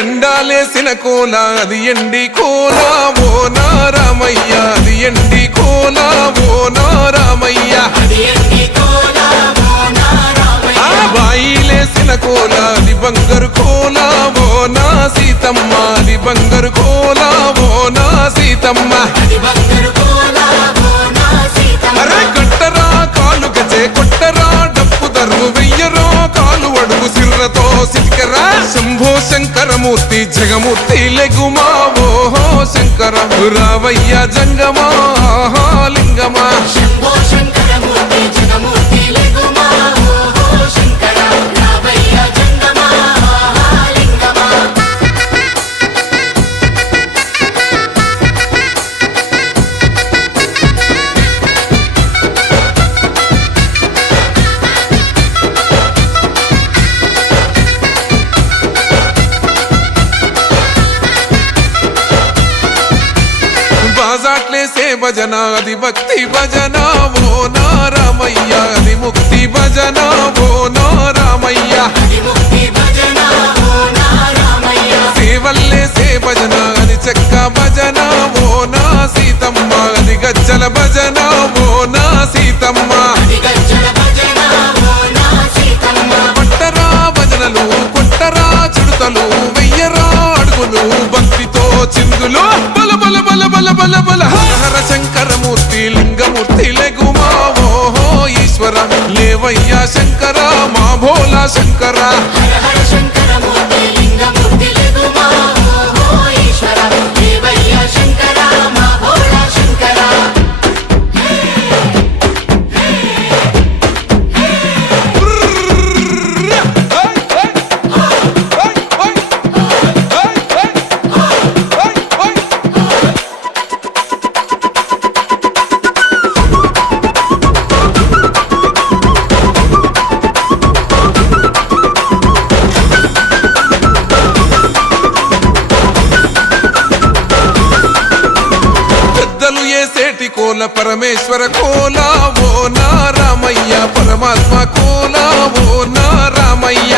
ఎండాలేసిన కోల అది ఎండి కోల ఓ నా రామయ్య అది ఎండి కోల ఓ నా రామయ్య బాయిలేసిన కోల అది బంగారు కోల ఓ నా సీతమ్మ అది బంగారు కోల ఓ నా సీతమ్మ అరే కట్టరా కాలు గజే కొట్టరా డప్పు దరువు వెయ్యరో కాలు అడుగు సిర్రతో సిటికరా శంభో శంకరమూర్తి జగమూర్తి లెగుమా ఓహో శంకర రావయ్య జంగమా లింగమా బాజాట్లేసే భజన అది భక్తి భజన ఓ నా రామయ్య అది ముక్తి భజన ఓ నా రామయ్య సేవల్లేసే భజన అది చెక్క భజన ఓ నా సీతమ్మ అది గజ్జల భజన ఓ నా సీతమ్మ పట్టరా భజనలు కొట్టరా చుడతలు వెయ్యరా అడుగులు భక్తితో చిందులు బల బల బల బల బల బల హర శంకరమూర్తి లింగమూర్తి లెగుమా ఓహో ఈశ్వర లేవయ్యా శంకర మా భోలా శంకర సేటి కోల పరమేశ్వర కోల ఓ నా రామయ్య పరమాత్మ కోల ఓ నా రామయ్య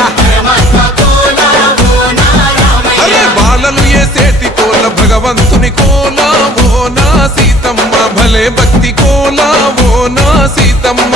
అరే బాలలు ఏ సేటి కోల భగవంతుని కోల ఓ నా సీతమ్మ భలే భక్తి కోల ఓ నా సీతమ్మ